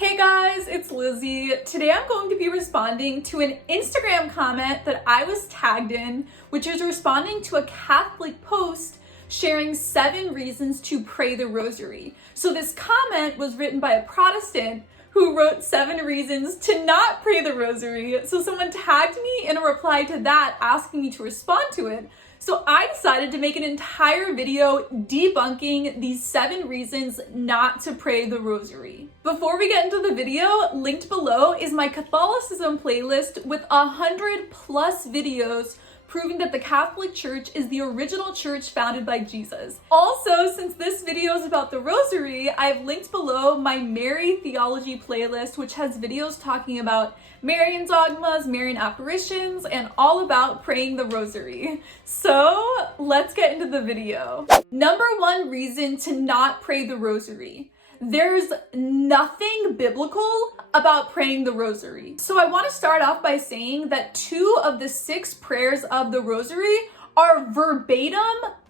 Hey guys, it's Lizzie. Today I'm going to be responding to an Instagram comment that I was tagged in, which is responding to a Catholic post sharing 7 reasons to pray the Rosary. So this comment was written by a Protestant who wrote 7 reasons to not pray the Rosary. So someone tagged me in a reply to that asking me to respond to it. So I decided to make an entire video debunking these 7 reasons not to pray the Rosary. Before we get into the video, linked below is my Catholicism playlist with 100+ videos proving that the Catholic Church is the original church founded by Jesus. Also, since this video is about the Rosary, I've linked below my Mary Theology playlist, which has videos talking about Marian dogmas, Marian apparitions, and all about praying the Rosary. So let's get into the video. Number 1 reason to not pray the Rosary. There's nothing biblical about praying the Rosary. So I want to start off by saying that 2 of the 6 prayers of the Rosary are verbatim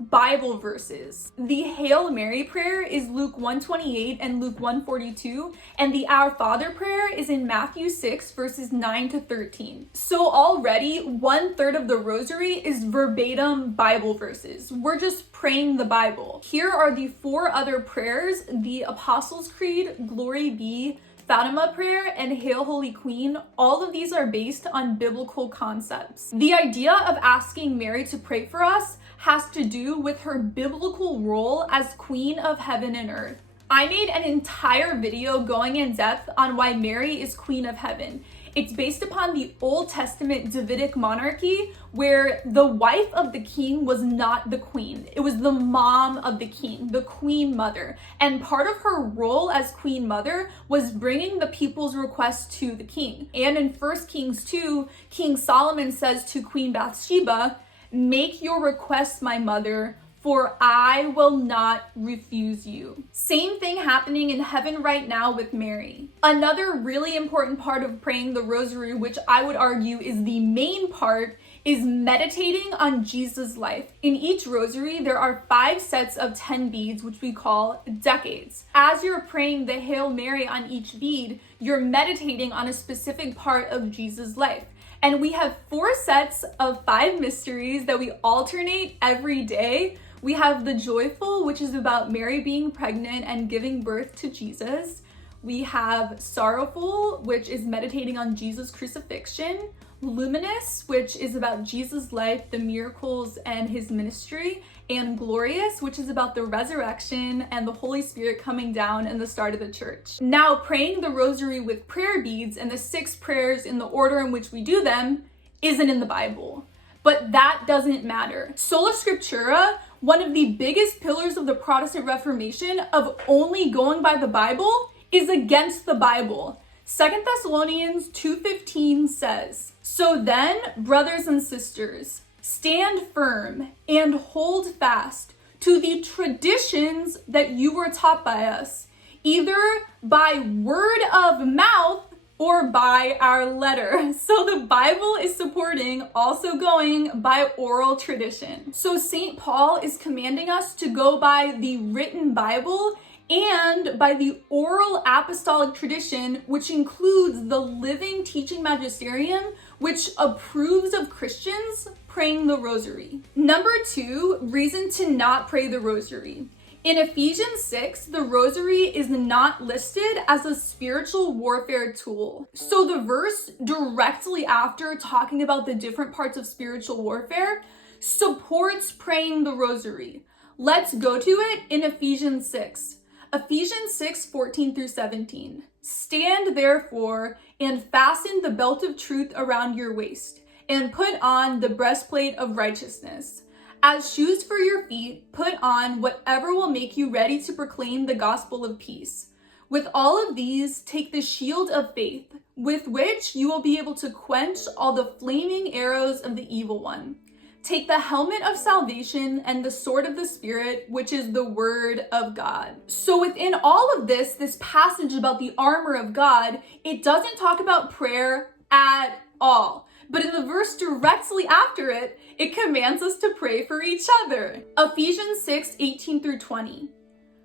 Bible verses. The Hail Mary prayer is Luke 1:28 and Luke 1:42, and the Our Father prayer is in Matthew 6 verses 9 to 13. So already 1/3 of the Rosary is verbatim Bible verses. We're just praying the Bible. Here are the 4 other prayers: the Apostles' Creed, Glory Be, Fatima prayer, and Hail Holy Queen. All of these are based on biblical concepts. The idea of asking Mary to pray for us has to do with her biblical role as Queen of Heaven and Earth. I made an entire video going in depth on why Mary is Queen of Heaven. It's based upon the Old Testament Davidic monarchy, where the wife of the king was not the queen. It was the mom of the king, the queen mother. And part of her role as queen mother was bringing the people's requests to the king. And in 1 Kings 2, King Solomon says to Queen Bathsheba, "Make your request, my mother, for I will not refuse you." Same thing happening in heaven right now with Mary. Another really important part of praying the Rosary, which I would argue is the main part, is meditating on Jesus' life. In each Rosary, there are 5 sets of 10 beads, which we call decades. As you're praying the Hail Mary on each bead, you're meditating on a specific part of Jesus' life. And we have 4 sets of 5 mysteries that we alternate every day. We have the Joyful, which is about Mary being pregnant and giving birth to Jesus. We have Sorrowful, which is meditating on Jesus' crucifixion. Luminous, which is about Jesus' life, the miracles, and his ministry. And Glorious, which is about the resurrection and the Holy Spirit coming down and the start of the church. Now, praying the Rosary with prayer beads and the 6 prayers in the order in which we do them isn't in the Bible. But that doesn't matter. Sola Scriptura, one of the biggest pillars of the Protestant Reformation of only going by the Bible, is against the Bible. 2 Thessalonians 2:15 says, "So then, brothers and sisters, stand firm and hold fast to the traditions that you were taught by us, either by word of mouth or by our letter." So the Bible is supporting also going by oral tradition. So St. Paul is commanding us to go by the written Bible and by the oral apostolic tradition, which includes the living teaching magisterium, which approves of Christians praying the Rosary. Number 2, reason to not pray the Rosary. In Ephesians 6, the Rosary is not listed as a spiritual warfare tool. So the verse directly after talking about the different parts of spiritual warfare supports praying the Rosary. Let's go to it in Ephesians 6. Ephesians 6:14 through 17. "Stand therefore and fasten the belt of truth around your waist, and put on the breastplate of righteousness. As shoes for your feet, put on whatever will make you ready to proclaim the gospel of peace. With all of these, take the shield of faith, with which you will be able to quench all the flaming arrows of the evil one. Take the helmet of salvation and the sword of the Spirit, which is the word of God." So within all of this passage about the armor of God, it doesn't talk about prayer at all. But in the verse directly after it, it commands us to pray for each other. Ephesians 6:18 through 20.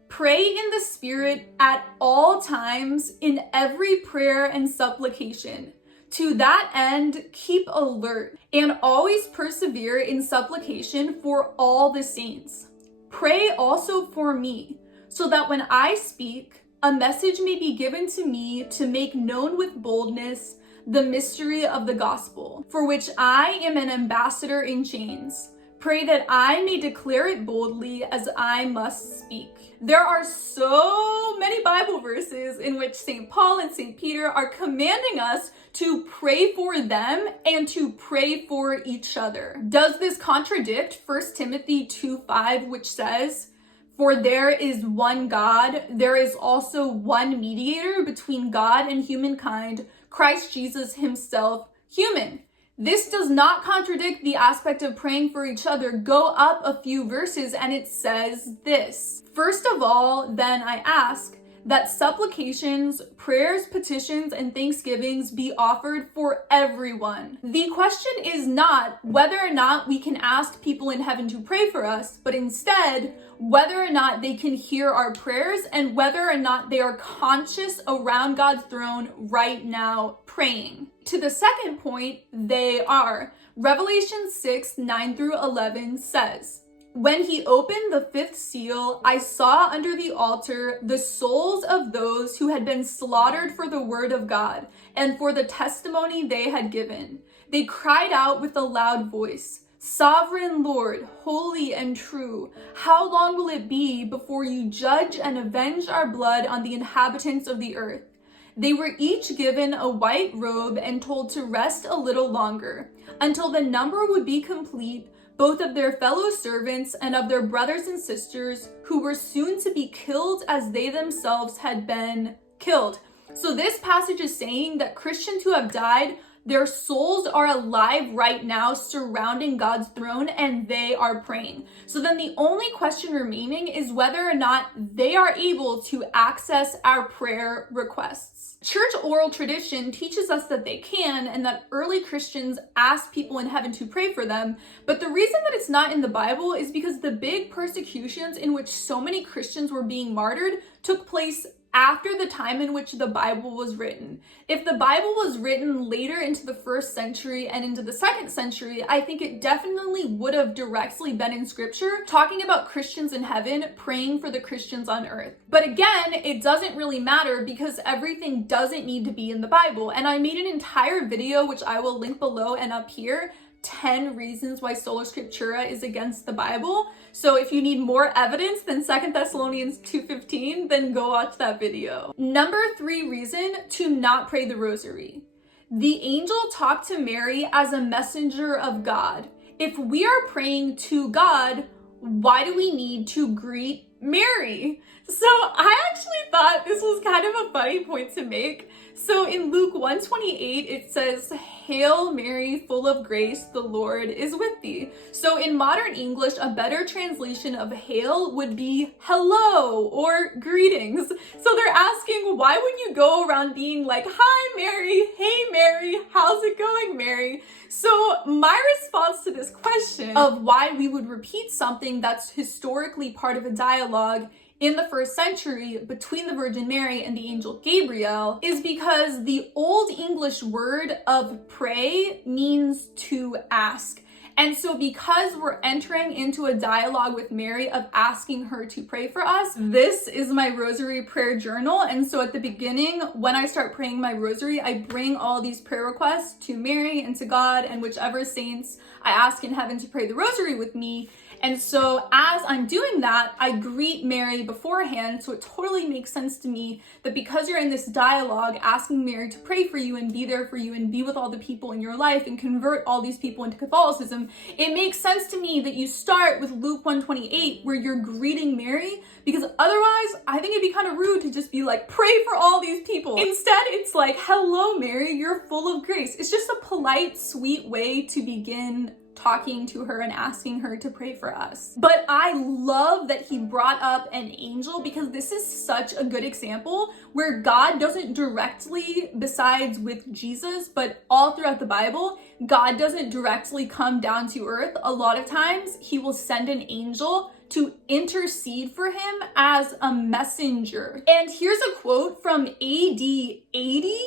Pray in the Spirit at all times in every prayer and supplication. To that end, keep alert and always persevere in supplication for all the saints. Pray also for me, so that when I speak, a message may be given to me to make known with boldness the mystery of the gospel, for which I am an ambassador in chains. Pray that I may declare it boldly as I must speak. There are so many Bible verses in which St. Paul and St. Peter are commanding us to pray for them and to pray for each other. Does this contradict 1 Timothy 2:5, which says, "For there is one God, there is also one mediator between God and humankind, Christ Jesus himself, human"? This does not contradict the aspect of praying for each other. Go up a few verses and it says this. First of all, then I ask that supplications, prayers, petitions, and thanksgivings be offered for everyone. The question is not whether or not we can ask people in heaven to pray for us, but instead whether or not they can hear our prayers and whether or not they are conscious around God's throne right now praying. To the second point, they are. Revelation 6:9-11 says, "When he opened the fifth seal, I saw under the altar the souls of those who had been slaughtered for the word of God and for the testimony they had given. They cried out with a loud voice, 'Sovereign Lord, holy and true, how long will it be before you judge and avenge our blood on the inhabitants of the earth?' They were each given a white robe and told to rest a little longer, until the number would be complete, both of their fellow servants and of their brothers and sisters who were soon to be killed as they themselves had been killed." So this passage is saying that Christians who have died, their souls are alive right now surrounding God's throne and they are praying. So then the only question remaining is whether or not they are able to access our prayer requests. Church oral tradition teaches us that they can and that early Christians asked people in heaven to pray for them. But the reason that it's not in the Bible is because the big persecutions in which so many Christians were being martyred took place after the time in which the Bible was written. If the Bible was written later into the 1st century and into the 2nd century, I think it definitely would have directly been in scripture talking about Christians in heaven praying for the Christians on earth. But again, it doesn't really matter because everything doesn't need to be in the Bible. And I made an entire video, which I will link below and up here, 10 reasons why sola scriptura is against the Bible. So if you need more evidence than 2 Thessalonians 2:15, then go watch that video. Number 3 reason to not pray the rosary. The angel talked to Mary as a messenger of God. If we are praying to God, why do we need to greet Mary? So I actually thought this was kind of a funny point to make. So in Luke 1:28, it says, "Hail Mary, full of grace, the Lord is with thee." So in modern English, a better translation of hail would be hello or greetings. So they're asking, why would you go around being like, "Hi Mary, hey Mary, how's it going Mary?" So my response to this question of why we would repeat something that's historically part of a dialogue in the 1st century between the Virgin Mary and the angel Gabriel is because the Old English word of pray means to ask. And so because we're entering into a dialogue with Mary of asking her to pray for us, this is my rosary prayer journal. And so at the beginning, when I start praying my rosary, I bring all these prayer requests to Mary and to God and whichever saints I ask in heaven to pray the rosary with me. And so as I'm doing that, I greet Mary beforehand. So it totally makes sense to me that because you're in this dialogue asking Mary to pray for you and be there for you and be with all the people in your life and convert all these people into Catholicism, it makes sense to me that you start with Luke 1:28 where you're greeting Mary, because otherwise I think it'd be kind of rude to just be like, pray for all these people. Instead, it's like, hello Mary, you're full of grace. It's just a polite, sweet way to begin talking to her and asking her to pray for us. But I love that he brought up an angel because this is such a good example where God doesn't directly, besides with Jesus, but all throughout the Bible, God doesn't directly come down to earth. A lot of times he will send an angel to intercede for him as a messenger. And here's a quote from AD 80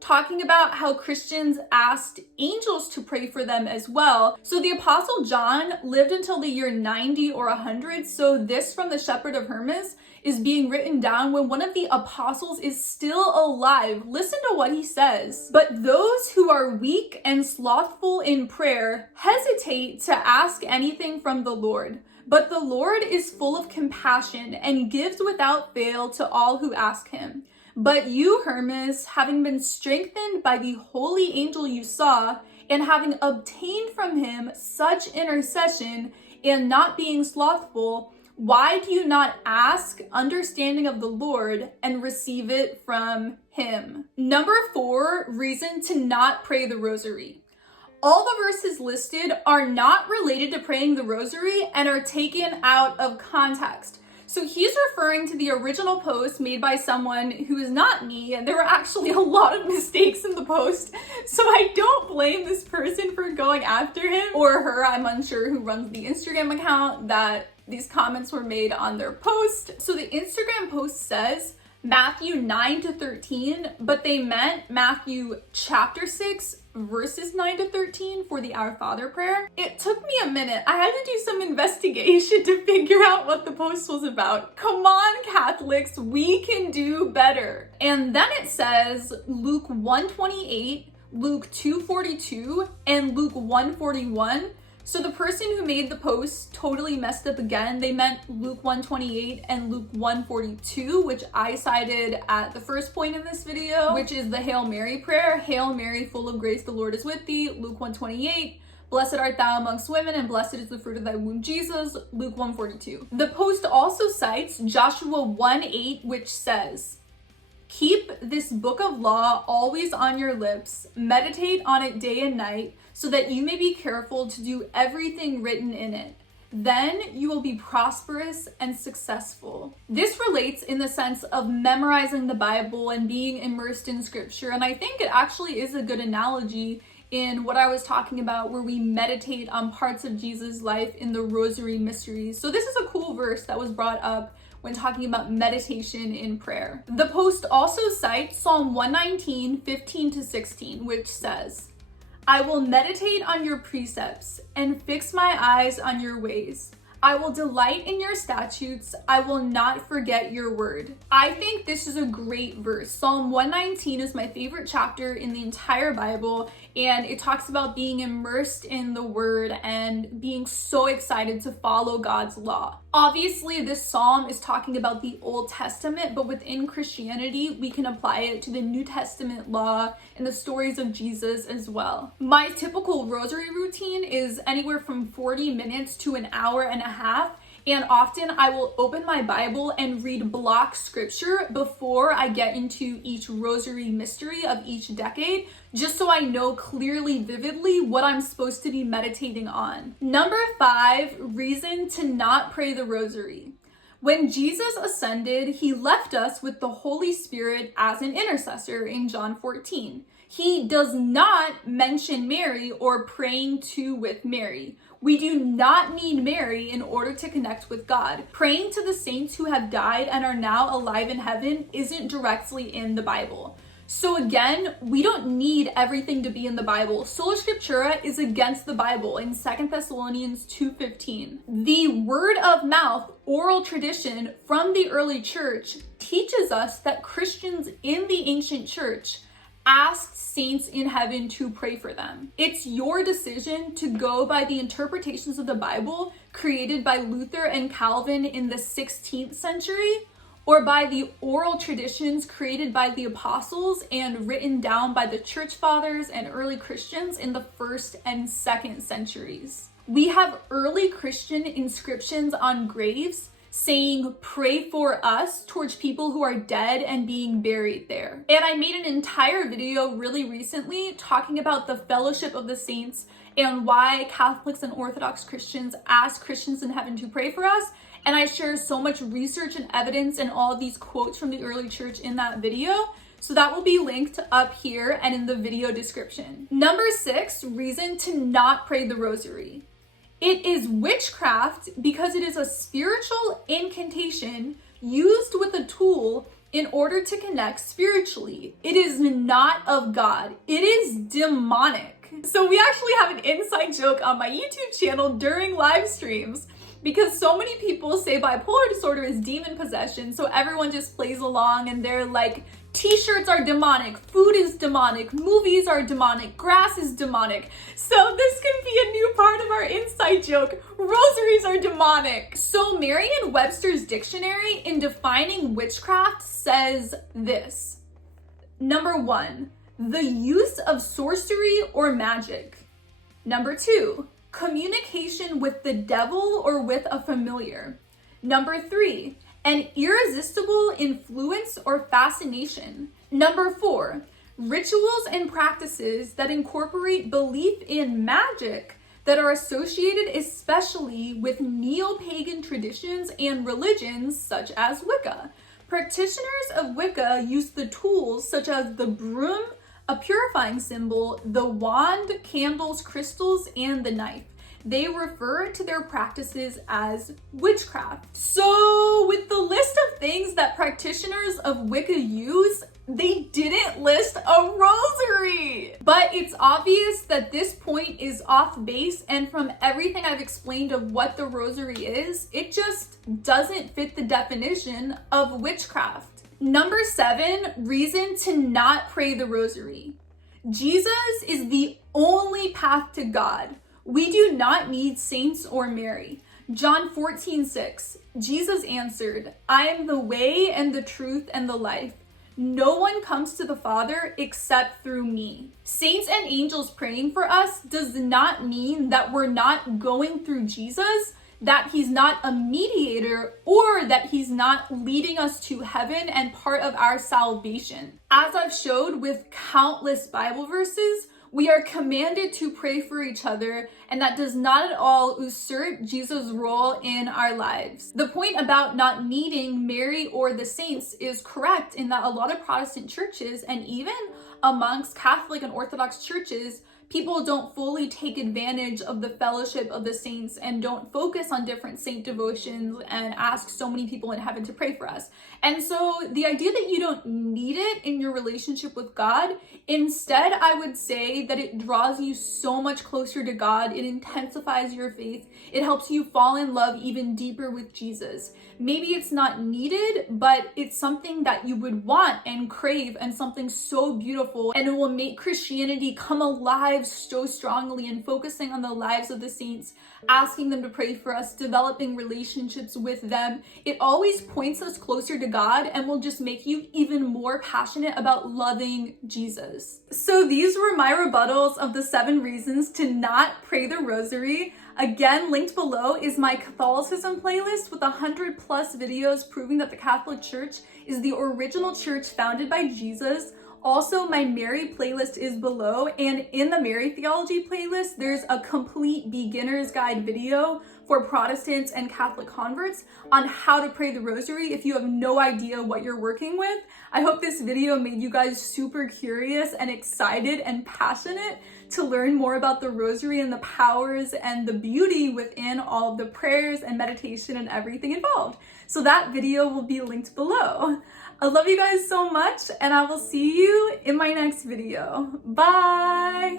talking about how Christians asked angels to pray for them as well. So the Apostle John lived until the year 90 or 100. So this from the Shepherd of Hermas is being written down when one of the apostles is still alive. Listen to what he says. But those who are weak and slothful in prayer hesitate to ask anything from the Lord. But the Lord is full of compassion and gives without fail to all who ask him. But you, Hermas, having been strengthened by the holy angel you saw, and having obtained from him such intercession, and not being slothful, why do you not ask understanding of the Lord and receive it from him? Number 4, reason to not pray the Rosary. All the verses listed are not related to praying the Rosary and are taken out of context. So he's referring to the original post made by someone who is not me, and there were actually a lot of mistakes in the post. So I don't blame this person for going after him, or her, I'm unsure who runs the Instagram account that these comments were made on their post. So the Instagram post says Matthew 9-13, but they meant Matthew chapter 6, verses 9-13 for the Our Father prayer. It took me a minute. I had to do some investigation to figure out what the post was about. Come on, Catholics, we can do better. And then it says Luke 1:28, Luke 2:42, and Luke 1:41. So the person who made the post totally messed up again. They meant Luke 1:28 and Luke 1:42, which I cited at the first point in this video, which is the Hail Mary prayer. Hail Mary, full of grace, the Lord is with thee. Luke 1:28. Blessed art thou amongst women, and blessed is the fruit of thy womb, Jesus. Luke 1:42. The post also cites Joshua 1:8, which says, keep this book of law always on your lips, meditate on it day and night, so that you may be careful to do everything written in it. Then you will be prosperous and successful. This relates in the sense of memorizing the Bible and being immersed in scripture. And I think it actually is a good analogy in what I was talking about, where we meditate on parts of Jesus' life in the Rosary mysteries. So this is a cool verse that was brought up when talking about meditation in prayer. The post also cites Psalm 119, 15-16, which says, I will meditate on your precepts and fix my eyes on your ways. I will delight in your statutes. I will not forget your word. I think this is a great verse. Psalm 119 is my favorite chapter in the entire Bible, and it talks about being immersed in the word and being so excited to follow God's law. Obviously, this psalm is talking about the Old Testament, but within Christianity, we can apply it to the New Testament law and the stories of Jesus as well. My typical rosary routine is anywhere from 40 minutes to an hour and a half. And often I will open my Bible and read block scripture before I get into each rosary mystery of each decade, just so I know clearly, vividly what I'm supposed to be meditating on. Number 5, reason to not pray the rosary. When Jesus ascended, he left us with the Holy Spirit as an intercessor in John 14. He does not mention Mary or praying to with Mary. We do not need Mary in order to connect with God. Praying to the saints who have died and are now alive in heaven isn't directly in the Bible. So again, we don't need everything to be in the Bible. Sola Scriptura is against the Bible in 2 Thessalonians 2:15. The word of mouth, oral tradition from the early church teaches us that Christians in the ancient church asked saints in heaven to pray for them. It's your decision to go by the interpretations of the Bible created by Luther and Calvin in the 16th century, or by the oral traditions created by the apostles and written down by the church fathers and early Christians in the 1st and 2nd centuries. We have early Christian inscriptions on graves saying, pray for us, towards people who are dead and being buried there. And I made an entire video really recently talking about the fellowship of the saints and why Catholics and Orthodox Christians ask Christians in heaven to pray for us. And I share so much research and evidence and all of these quotes from the early church in that video. So that will be linked up here and in the video description. Number 6, reason to not pray the rosary. It is witchcraft because it is a spiritual incantation used with a tool in order to connect spiritually. It is not of God. It is demonic. So we actually have an inside joke on my YouTube channel during live streams because so many people say bipolar disorder is demon possession, so everyone just plays along and they're like, t-shirts are demonic, food is demonic, movies are demonic, grass is demonic. So this can be a new part of our inside joke. Rosaries are demonic. So Merriam-Webster's dictionary in defining witchcraft says this. Number 1, the use of sorcery or magic. Number 2, communication with the devil or with a familiar. Number 3, an irresistible influence or fascination. Number 4, rituals and practices that incorporate belief in magic that are associated especially with neo-pagan traditions and religions such as Wicca. Practitioners of Wicca use the tools such as the broom, a purifying symbol, the wand, candles, crystals, and the knife. They refer to their practices as witchcraft. So with the list of things that practitioners of Wicca use, they didn't list a rosary. But it's obvious that this point is off base, and from everything I've explained of what the rosary is, it just doesn't fit the definition of witchcraft. Number 7, reason to not pray the rosary. Jesus is the only path to God. We do not need saints or Mary. John 14:6, Jesus answered, I am the way and the truth and the life. No one comes to the Father except through me. Saints and angels praying for us does not mean that we're not going through Jesus, that he's not a mediator, or that he's not leading us to heaven and part of our salvation. As I've showed with countless Bible verses, we are commanded to pray for each other, and that does not at all usurp Jesus' role in our lives. The point about not needing Mary or the saints is correct in that a lot of Protestant churches, and even amongst Catholic and Orthodox churches, people don't fully take advantage of the fellowship of the saints and don't focus on different saint devotions and ask so many people in heaven to pray for us. And so the idea that you don't need it in your relationship with God, instead, I would say that it draws you so much closer to God. It intensifies your faith. It helps you fall in love even deeper with Jesus. Maybe it's not needed, but it's something that you would want and crave, and something so beautiful, and it will make Christianity come alive so strongly. And focusing on the lives of the saints, asking them to pray for us, developing relationships with them, it always points us closer to God and will just make you even more passionate about loving Jesus. So these were my rebuttals of the 7 reasons to not pray the rosary. Again, linked below is my Catholicism playlist with 100+ videos proving that the Catholic Church is the original church founded by Jesus. Also, my Mary playlist is below, and in the Mary Theology playlist, there's a complete beginner's guide video for Protestants and Catholic converts on how to pray the rosary if you have no idea what you're working with. I hope this video made you guys super curious and excited and passionate to learn more about the rosary and the powers and the beauty within all of the prayers and meditation and everything involved. So that video will be linked below. I love you guys so much, and I will see you in my next video. Bye!